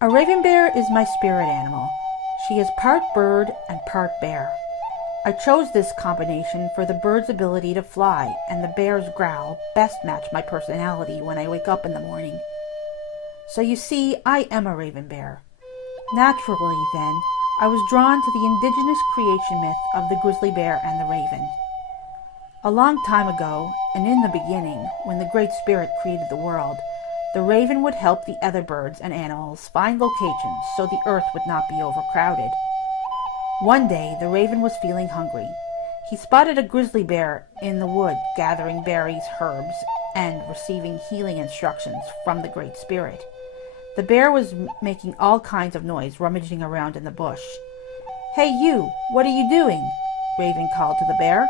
A raven bear is my spirit animal. She is part bird and part bear. I chose this combination for the bird's ability to fly and the bear's growl best match my personality when I wake up in the morning. So you see, I am a raven bear. Naturally, then, I was drawn to the indigenous creation myth of the grizzly bear and the raven. A long time ago, and in the beginning, when the Great Spirit created the world, the raven would help the other birds and animals find locations so the earth would not be overcrowded. One day, the raven was feeling hungry. He spotted a grizzly bear in the wood gathering berries, herbs, and receiving healing instructions from the Great Spirit. The bear was making all kinds of noise, rummaging around in the bush. "Hey you, what are you doing?" Raven called to the bear.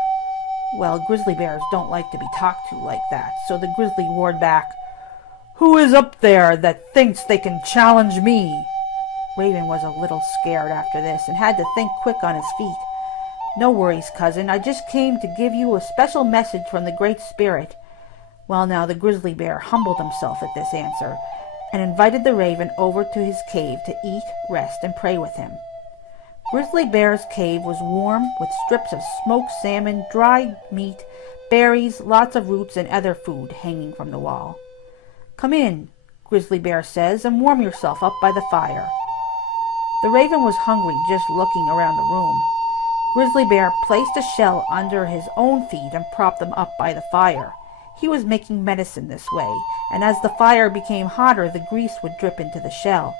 Well, grizzly bears don't like to be talked to like that, so the grizzly roared back, "Who is up there that thinks they can challenge me?" Raven was a little scared after this and had to think quick on his feet. "No worries, cousin. I just came to give you a special message from the Great Spirit." Well, now the grizzly bear humbled himself at this answer and invited the raven over to his cave to eat, rest, and pray with him. Grizzly Bear's cave was warm with strips of smoked salmon, dried meat, berries, lots of roots, and other food hanging from the wall. "Come in," Grizzly Bear says, "and warm yourself up by the fire." The raven was hungry just looking around the room. Grizzly Bear placed a shell under his own feet and propped them up by the fire. He was making medicine this way, and as the fire became hotter, the grease would drip into the shell.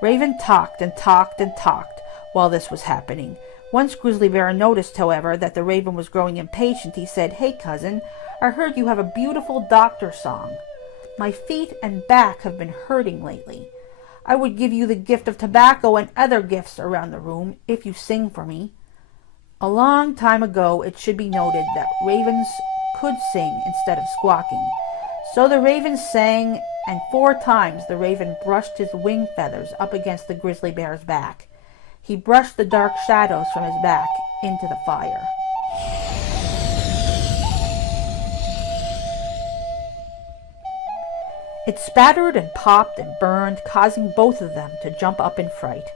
Raven talked and talked and talked while this was happening. Once Grizzly Bear noticed, however, that the raven was growing impatient, he said, "Hey, cousin, I heard you have a beautiful doctor song. My feet and back have been hurting lately. I would give you the gift of tobacco and other gifts around the room if you sing for me." A long time ago, it should be noted that ravens could sing instead of squawking. So the raven sang, and 4 times the raven brushed his wing feathers up against the grizzly bear's back. He brushed the dark shadows from his back into the fire. It spattered and popped and burned, causing both of them to jump up in fright.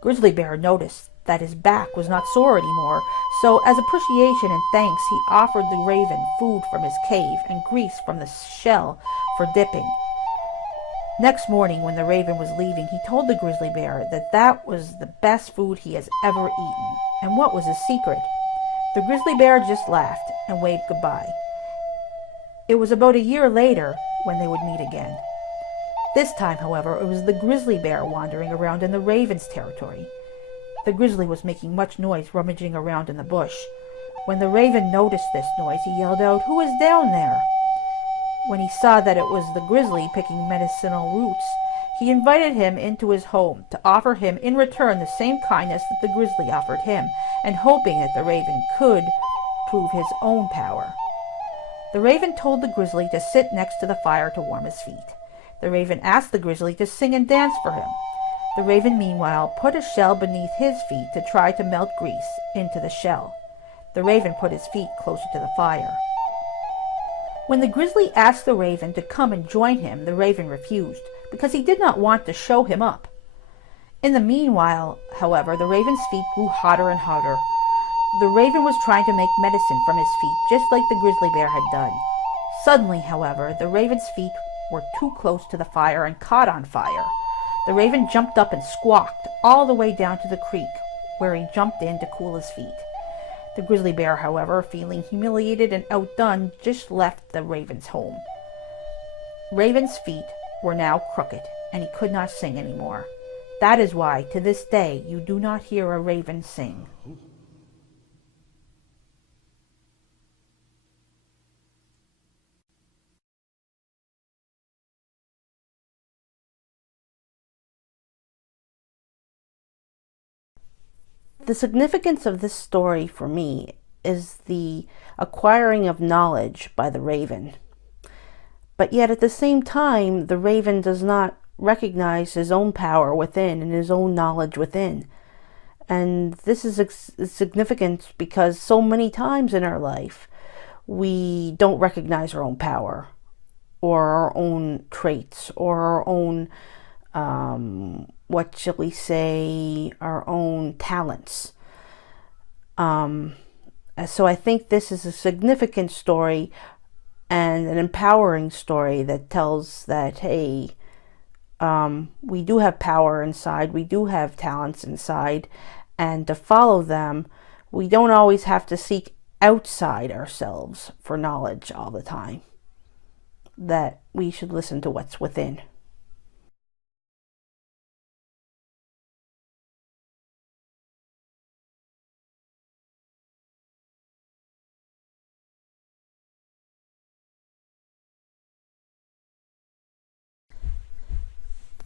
Grizzly Bear noticed that his back was not sore anymore, so as appreciation and thanks he offered the raven food from his cave and grease from the shell for dipping. Next morning, when the raven was leaving, he told the grizzly bear that that was the best food he has ever eaten. And what was his secret? The grizzly bear just laughed and waved goodbye. It was about a year later when they would meet again. This time, however, it was the grizzly bear wandering around in the raven's territory. The grizzly was making much noise rummaging around in the bush. When the raven noticed this noise, he yelled out, "Who is down there?" When he saw that it was the grizzly picking medicinal roots, he invited him into his home to offer him in return the same kindness that the grizzly offered him, and hoping that the raven could prove his own power. The raven told the grizzly to sit next to the fire to warm his feet. The raven asked the grizzly to sing and dance for him. The raven, meanwhile, put a shell beneath his feet to try to melt grease into the shell. The raven put his feet closer to the fire. When the grizzly asked the raven to come and join him, the raven refused, because he did not want to show him up. In the meanwhile, however, the raven's feet grew hotter and hotter. The raven was trying to make medicine from his feet, just like the grizzly bear had done. Suddenly, however, the raven's feet were too close to the fire and caught on fire. The raven jumped up and squawked all the way down to the creek, where he jumped in to cool his feet. The grizzly bear, however, feeling humiliated and outdone, just left the raven's home. Raven's feet were now crooked, and he could not sing anymore. That is why, to this day, you do not hear a raven sing. The significance of this story for me is the acquiring of knowledge by the raven. But yet at the same time, the raven does not recognize his own power within and his own knowledge within. And this is significant because so many times in our life, we don't recognize our own power or our own traits or our own what shall we say, our own talents. So I think this is a significant story and an empowering story that tells that, hey, we do have power inside, we do have talents inside, and to follow them, we don't always have to seek outside ourselves for knowledge all the time. That we should listen to what's within.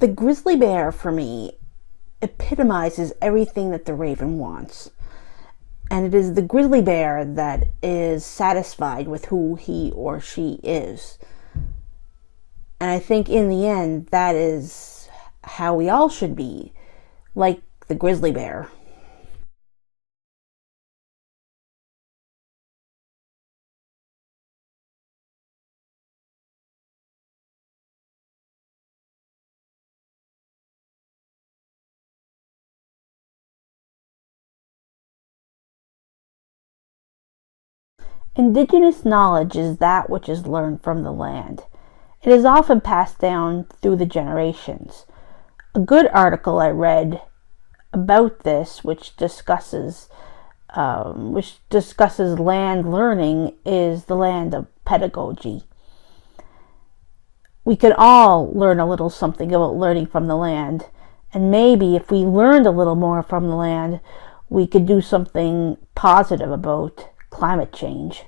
The grizzly bear, for me, epitomizes everything that the raven wants. And it is the grizzly bear that is satisfied with who he or she is. And I think in the end, that is how we all should be, like the grizzly bear. Indigenous knowledge is that which is learned from the land. It is often passed down through the generations. A good article I read about this, which discusses land learning, is the land of pedagogy. We could all learn a little something about learning from the land, and maybe if we learned a little more from the land, we could do something positive about climate change.